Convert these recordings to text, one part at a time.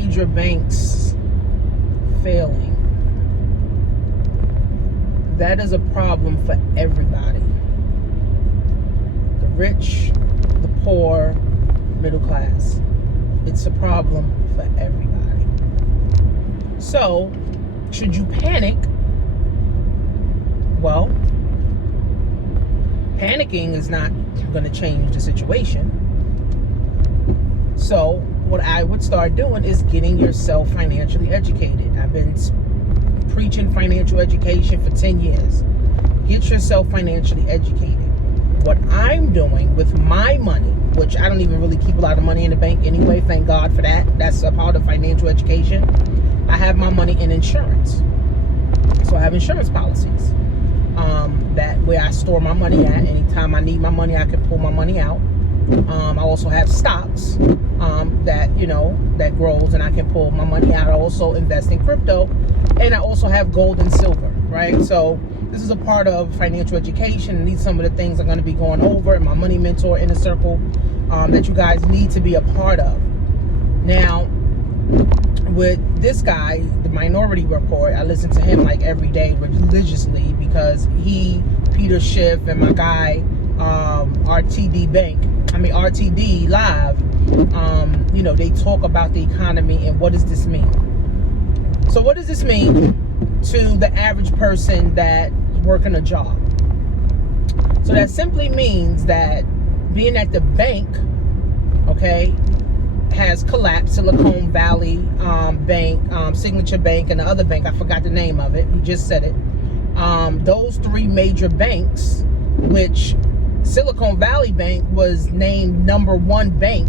major banks failing, that is a problem for everybody. The rich, the poor, middle class. It's a problem for everybody. So, should you panic? Well, panicking is not going to change the situation. So, what I would start doing is getting yourself financially educated. I've been preaching financial education for 10 years. Get yourself financially educated. What I'm doing with my money, which I don't even really keep a lot of money in the bank anyway, thank God for that. That's a part of financial education. I have my money in insurance. So I have insurance policies that where I store my money at. Anytime I need my money, I can pull my money out. I also have stocks that, that grows and I can pull my money out. I also invest in crypto, and I also have gold and silver, right? So this is a part of financial education, and these are some of the things I'm going to be going over in my Money Mentor Inner Circle that you guys need to be a part of. Now, with this guy, the Minority Report, I listen to him like every day religiously because Peter Schiff, and my guy, RTD Live, they talk about the economy and what does this mean. So what does this mean to the average person that's working a job? So that simply means that being at the bank, okay, has collapsed. Silicon Valley Bank, Signature Bank, and the other bank, I forgot the name of it. He just said it. Those three major banks, which Silicon Valley Bank was named #1 bank,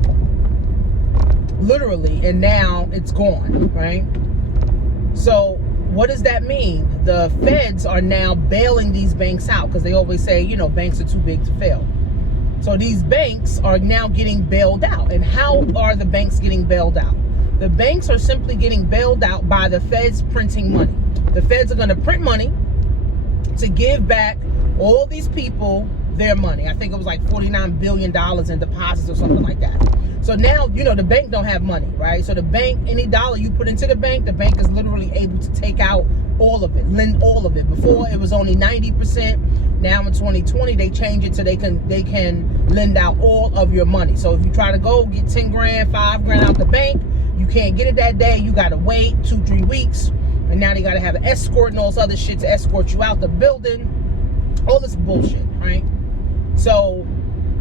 literally, and now it's gone, right? So what does that mean? The feds are now bailing these banks out because they always say, banks are too big to fail. So these banks are now getting bailed out. And how are the banks getting bailed out? The banks are simply getting bailed out by the feds printing money. The feds are going to print money to give back all these people their money. I think it was like $49 billion in deposits or something like that. So now, the bank don't have money, right? So the bank, any dollar you put into the bank is literally able to take out all of it, lend all of it. Before it was only 90%. Now in 2020, they change it so they can lend out all of your money. So if you try to go get 10 grand, 5 grand out the bank, you can't get it that day. You got to wait 2-3 weeks. And now they got to have an escort and all this other shit to escort you out the building. All this bullshit, right? So,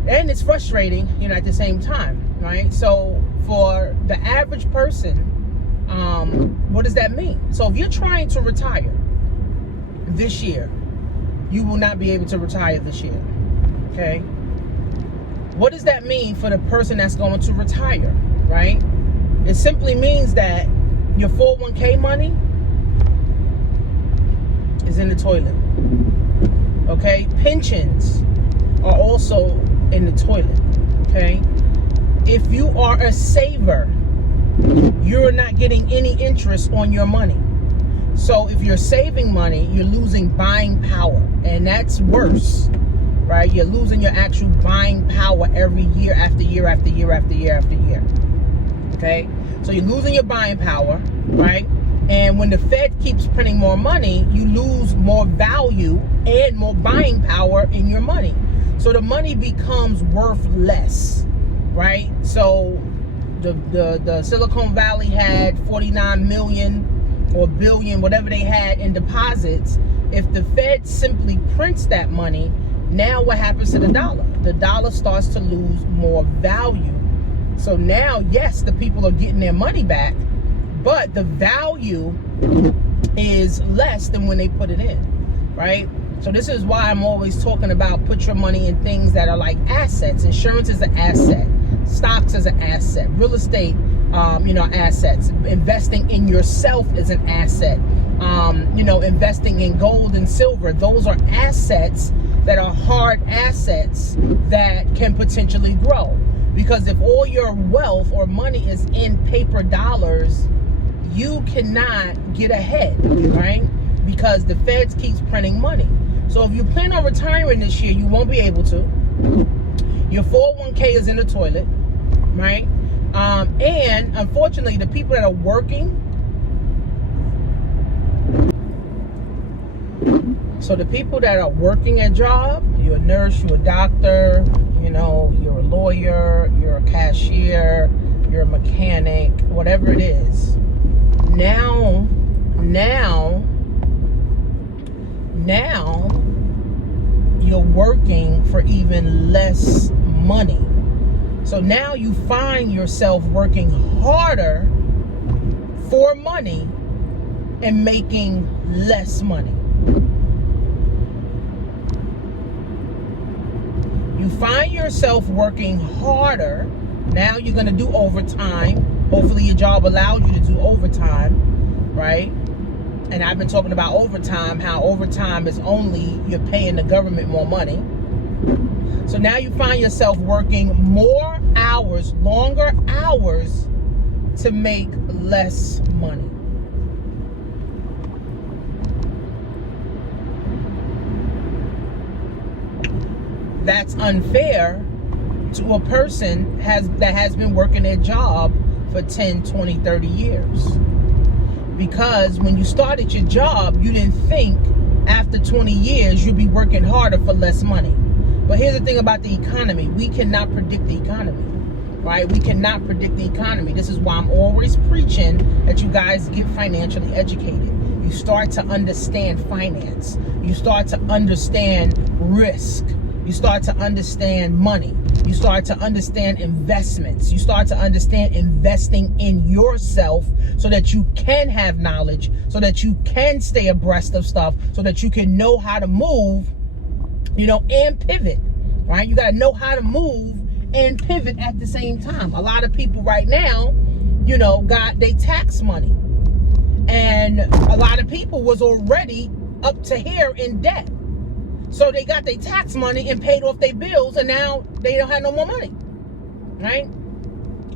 and it's frustrating, at the same time, right? So for the average person, what does that mean? So if you're trying to retire this year, you will not be able to retire this year, okay? What does that mean for the person that's going to retire, right? It simply means that your 401k money is in the toilet, okay? Pensions are also in the toilet, okay? If you are a saver, you're not getting any interest on your money. So if you're saving money, you're losing buying power, and that's worse, right? You're losing your actual buying power every year after year after year after year after year, okay? So you're losing your buying power, right? And when the Fed keeps printing more money, you lose more value and more buying power in your money. So the money becomes worth less, right? So the Silicon Valley had 49 million or billion, whatever they had in deposits. If the Fed simply prints that money, now what happens to the dollar? The dollar starts to lose more value. So now, yes, the people are getting their money back, but the value is less than when they put it in, right? So this is why I'm always talking about put your money in things that are like assets. Insurance is an asset. Stocks is an asset. Real estate, assets. Investing in yourself is an asset. Investing in gold and silver. Those are assets that are hard assets that can potentially grow. Because if all your wealth or money is in paper dollars, you cannot get ahead, right? Because the Feds keeps printing money. So if you plan on retiring this year, you won't be able to. Your 401k is in the toilet, right? And unfortunately, the people that are working, so the people that are working a job, you're a nurse, you're a doctor, you're a lawyer, you're a cashier, you're a mechanic, whatever it is. Now you're working for even less money. So now you find yourself working harder for money and making less money. You find yourself working harder. Now you're going to do overtime. Hopefully your job allows you to do overtime, right? And I've been talking about overtime, how overtime is only you're paying the government more money. So now you find yourself working more hours, longer hours to make less money. That's unfair to a person that has been working their job for 10, 20, 30 years. Because when you started your job, you didn't think after 20 years you'd be working harder for less money. But here's the thing about the economy. We cannot predict the economy, right? We cannot predict the economy. This is why I'm always preaching that you guys get financially educated. You start to understand finance. You start to understand risk. You start to understand money. You start to understand investments. You start to understand investing in yourself so that you can have knowledge, so that you can stay abreast of stuff, so that you can know how to move, and pivot, right? You got to know how to move and pivot at the same time. A lot of people right now, got their tax money. And a lot of people was already up to here in debt. So they got their tax money and paid off their bills, and now they don't have no more money, right?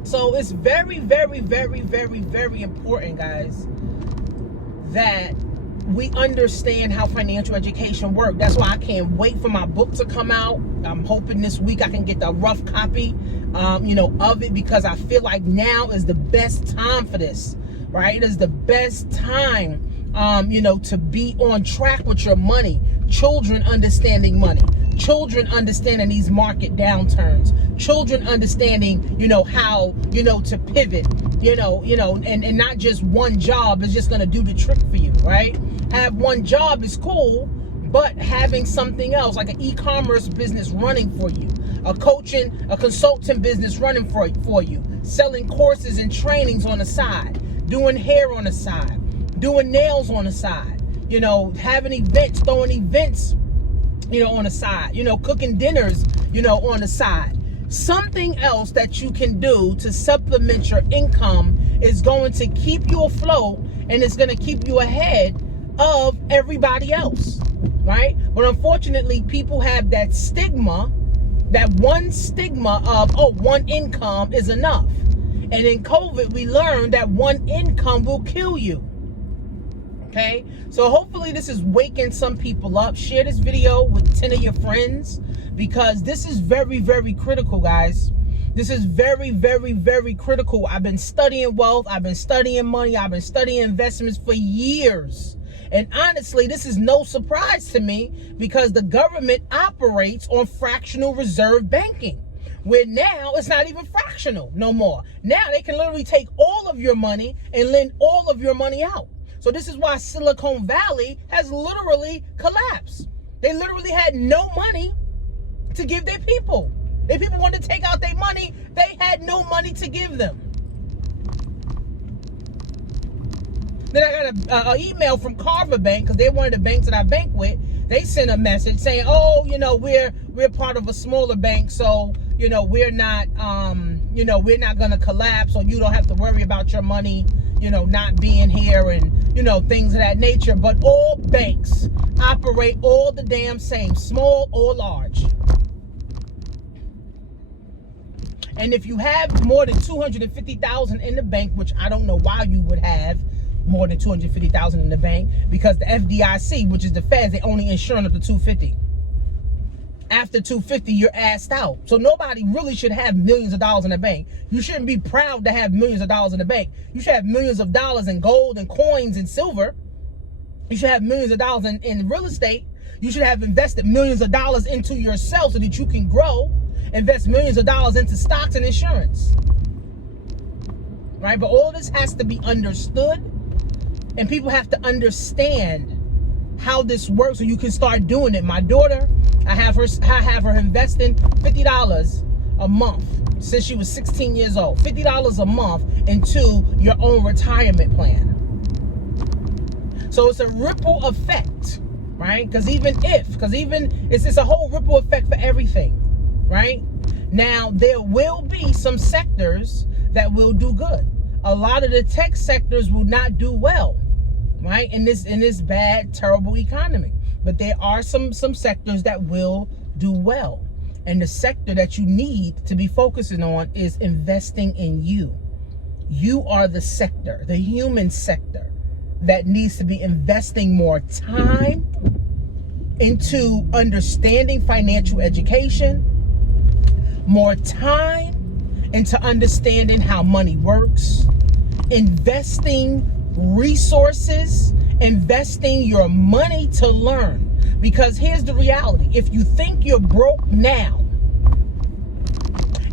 So it's very, very, very, very, very important, guys, that we understand how financial education works. That's why I can't wait for my book to come out. I'm hoping this week I can get the rough copy, of it, because I feel like now is the best time for this, right? It is the best time, to be on track with your money. Children understanding money. Children understanding these market downturns. Children understanding, how, to pivot, and not just one job is just going to do the trick for you, right? Have one job is cool, but having something else like an e-commerce business running for you, a consultant business running for you, selling courses and trainings on the side, doing hair on the side, doing nails on the side, having events, throwing events, on the side, cooking dinners, on the side. Something else that you can do to supplement your income is going to keep you afloat, and it's going to keep you ahead of everybody else, right? But unfortunately, people have that stigma, that one stigma of, one income is enough. And in COVID, we learned that one income will kill you. Okay, so hopefully this is waking some people up. Share this video with 10 of your friends, because this is very, very critical, guys. This is very, very, very critical. I've been studying wealth. I've been studying money. I've been studying investments for years. And honestly, this is no surprise to me, because the government operates on fractional reserve banking, where now it's not even fractional no more. Now they can literally take all of your money and lend all of your money out. So this is why Silicon Valley has literally collapsed. They literally had no money to give their people. If people wanted to take out their money, they had no money to give them. Then I got an email from Carver Bank, because they're one of the banks that I bank with. They sent a message saying, "Oh, we're part of a smaller bank, so we're not going to collapse, or you don't have to worry about your money, not being here, and things of that nature." But all banks operate all the damn same, small or large. And if you have more than $250,000 in the bank, which I don't know why you would have more than $250,000 in the bank, because the FDIC, which is the feds, they only insuring up to $250,000. After 250, you're assed out. So nobody really should have millions of dollars in the bank. You shouldn't be proud to have millions of dollars in the bank. You should have millions of dollars in gold and coins and silver. You should have millions of dollars in real estate. You should have invested millions of dollars into yourself so that you can grow. Invest millions of dollars into stocks and insurance. Right? But all this has to be understood. And people have to understand how this works so you can start doing it. My daughter, I have her investing $50 a month since she was 16 years old. $50 a month into your own retirement plan. So it's a ripple effect, right? Because even it's a whole ripple effect for everything, right? Now, there will be some sectors that will do good. A lot of the tech sectors will not do well, right? In this bad, terrible economy. But there are some sectors that will do well. And the sector that you need to be focusing on is investing in you. You are the sector, the human sector, that needs to be investing more time into understanding financial education, more time into understanding how money works, investing resources, investing your money to learn. Because here's the reality. If you think you're broke now,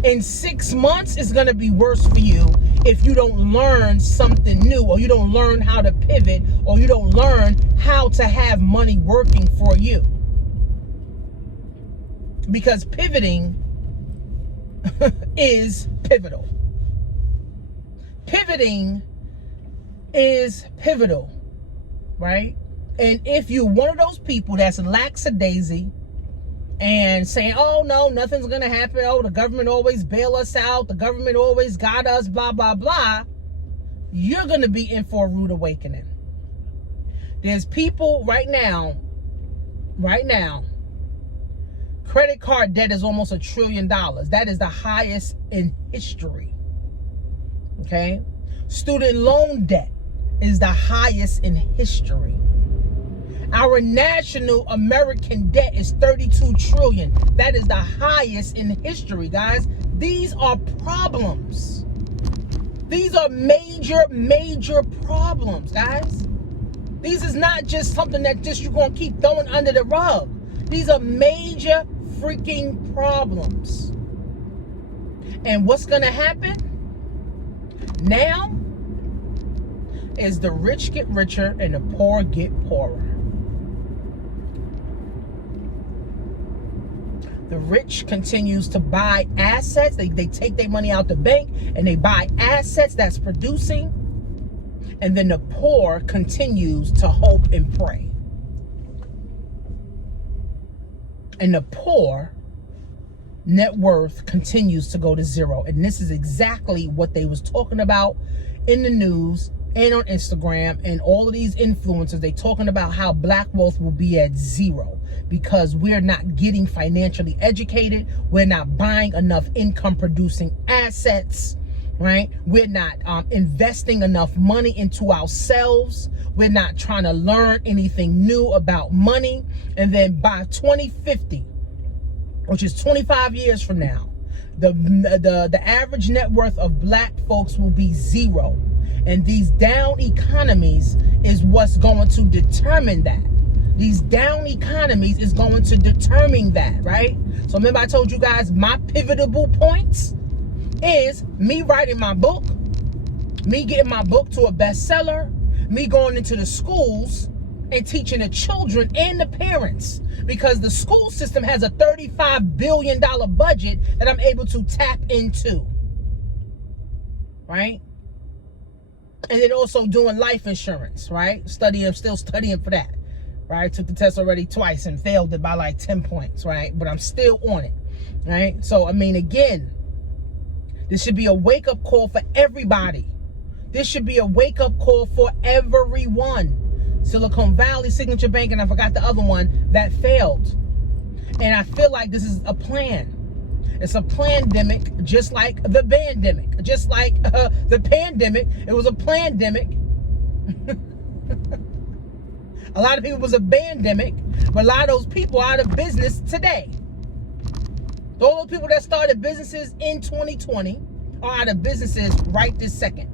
in 6 months it's going to be worse for you if you don't learn something new, or you don't learn how to pivot, or you don't learn how to have money working for you. Because pivoting is pivotal. Pivoting is pivotal, right? And if you're one of those people that's lackadaisy and saying, oh no, nothing's gonna happen, oh, the government always bail us out, the government always got us, blah, blah, blah, you're gonna be in for a rude awakening. There's people right now, credit card debt is almost $1 trillion. That is the highest in history. Okay? Student loan debt is the highest in history. Our national American debt is $32 trillion. That is the highest in history, guys. These are problems. These are major, major problems, guys. These is not just something that just you're going to keep throwing under the rug. These are major freaking problems. And what's going to happen now is the rich get richer and the poor get poorer. The rich continues to buy assets. They take their money out the bank and they buy assets that's producing. And then the poor continues to hope and pray. And the poor net worth continues to go to zero. And this is exactly what they was talking about in the news and on Instagram, and all of these influencers. They talking about how black wealth will be at zero because we're not getting financially educated. We're not buying enough income producing assets, right? We're not investing enough money into ourselves. We're not trying to learn anything new about money. And then by 2050, which is 25 years from now, the average net worth of black folks will be zero. And these down economies is what's going to determine that. These down economies is going to determine that, right? So remember I told you guys my pivotal points is me writing my book, me getting my book to a bestseller, me going into the schools and teaching the children and the parents, because the school system has a $35 billion budget that I'm able to tap into, right? And then also doing life insurance, right? Still studying for that, right? Took the test already twice and failed it by like 10 points, right? But I'm still on it, right? So, I mean, again, this should be a wake-up call for everybody. This should be a wake-up call for everyone. Silicon Valley, Signature Bank, and I forgot the other one that failed. And I feel like this is a plan. It's a plandemic, just like the pandemic. Just like the pandemic, it was a plandemic. A lot of people was a pandemic, but a lot of those people are out of business today. All those people that started businesses in 2020 are out of businesses right this second.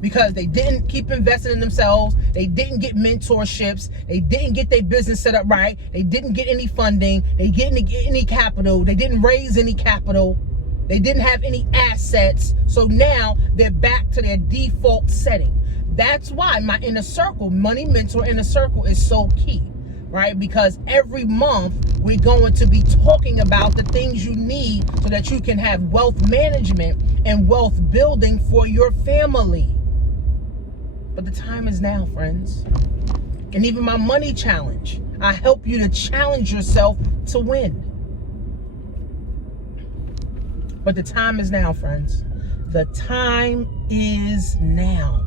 Because they didn't keep investing in themselves. They didn't get mentorships. They didn't get their business set up right. They didn't get any funding. They didn't get any capital. They didn't raise any capital. They didn't have any assets. So now they're back to their default setting. That's why my inner circle, Money Mentor Inner Circle, is so key, right? Because every month we're going to be talking about the things you need so that you can have wealth management and wealth building for your family. But the time is now, friends. And even my money challenge, I help you to challenge yourself to win. But the time is now, friends. The time is now.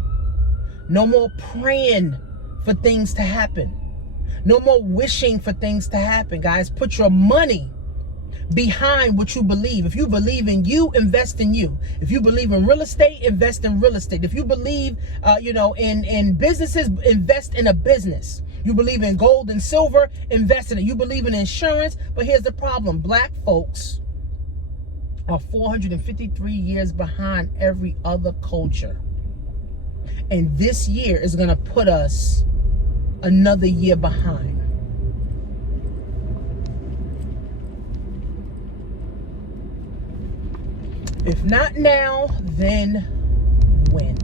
No more praying for things to happen. No more wishing for things to happen, guys. Put your money behind what you believe. If you believe in you, invest in you. If you believe in real estate, invest in real estate. If you believe, in businesses, invest in a business. You believe in gold and silver, invest in it. You believe in insurance, but here's the problem. Black folks are 453 years behind every other culture. And this year is going to put us another year behind. If not now, then when?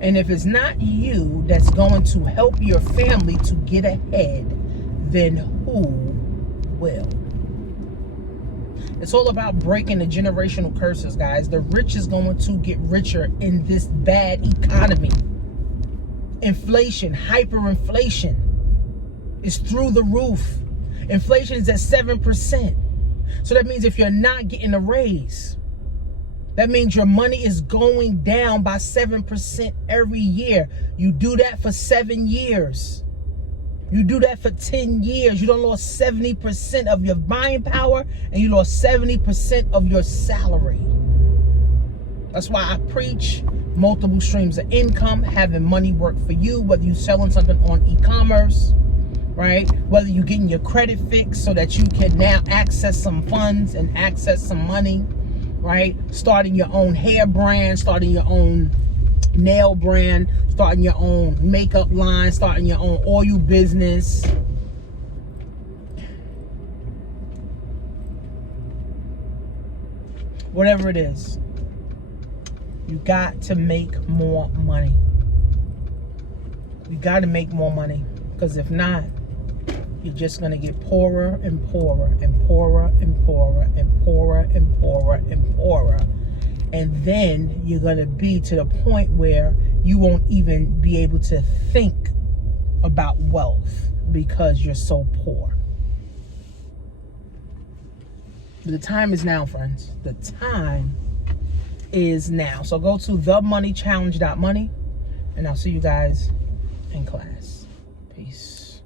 And if it's not you that's going to help your family to get ahead, then who will? It's all about breaking the generational curses, guys. The rich is going to get richer in this bad economy. Inflation, hyperinflation is through the roof. Inflation is at 7%. So that means if you're not getting a raise, that means your money is going down by 7% every year. You do that for 7 years. You do that for 10 years. You don't lost 70% of your buying power and you lost 70% of your salary. That's why I preach multiple streams of income, having money work for you, whether you're selling something on e-commerce, right? Whether you're getting your credit fixed so that you can now access some funds and access some money, right? Starting your own hair brand, starting your own nail brand, starting your own makeup line, starting your own oil business. Whatever it is, you got to make more money. You got to make more money, because if not, you're just going to get poorer and poorer and poorer and poorer and poorer and poorer and poorer. And then you're going to be to the point where you won't even be able to think about wealth because you're so poor. The time is now, friends. The time is now. So go to themoneychallenge.money, and I'll see you guys in class. Peace.